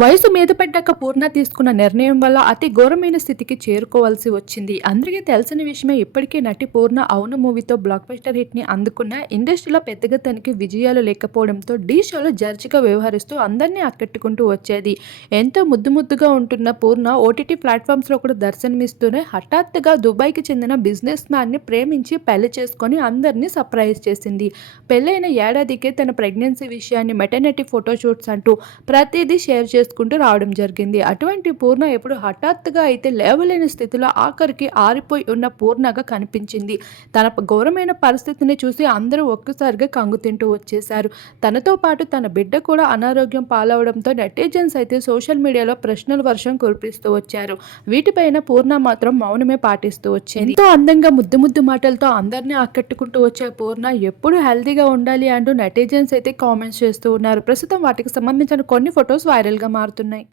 వయసు మీద పడ్డాక పూర్ణ తీసుకున్న నిర్ణయం వల్ల అతి ఘోరమైన స్థితికి చేరుకోవాల్సి వచ్చింది. అందరికీ తెలిసిన విషయమే. ఇప్పటికే నటి పూర్ణ 'అవును' మూవీతో బ్లాక్ బస్టర్ హిట్‌ని అందుకున్న ఇండస్ట్రీలో పెద్దగా తనకి విజయాలు లేకపోవడంతో 'ఢీ' షోలో జడ్జిగా వ్యవహరిస్తూ అందరినీ ఆకట్టుకుంటూ వచ్చేది. ఎంతో ముద్దుగా ఉంటున్న పూర్ణ ఓటీటీ ప్లాట్‌ఫామ్స్‌లో కూడా దర్శనమిస్తూనే హఠాత్తుగా దుబాయ్‌కి చెందిన బిజినెస్ మ్యాన్‌ని ప్రేమించి పెళ్లి చేసుకొని అందరినీ సర్ప్రైజ్ చేసింది. పెళ్లైన ఏడాదికే తన ప్రెగ్నెన్సీ విషయాన్ని, మెటర్నిటీ ఫోటోషూట్స్ అంటూ ప్రతిదీ షేర్ చేసుకుంటూ రావడం జరిగింది. అటువంటి పూర్ణ ఇప్పుడు హఠాత్తుగా అయితే లేవలేని స్థితిలో ఆఖరికి ఆరిపోయి ఉన్న పూర్ణగా కనిపించింది. తన ఘోరమైన పరిస్థితిని చూసి అందరూ ఒక్కసారిగా కంగుతింటూ వచ్చేశారు. తనతో పాటు తన బిడ్డ కూడా అనారోగ్యం పాలవడంతో నెటిజన్స్ అయితే సోషల్ మీడియాలో ప్రశ్నల వర్షం కురిపిస్తూ వచ్చారు. వీటిపైన పూర్ణ మాత్రం మౌనమే పాటిస్తూ వచ్చింది. ఎంతో అందంగా ముద్దు మాటలతో అందరినీ ఆకట్టుకుంటూ వచ్చే పూర్ణ ఎప్పుడు హెల్తీగా ఉండాలి అంటూ నెటిజన్స్ అయితే కామెంట్స్ చేస్తూ ఉన్నారు. ప్రస్తుతం వాటికి సంబంధించిన కొన్ని ఫొటోస్ వైరల్గా మారుతున్నాయి.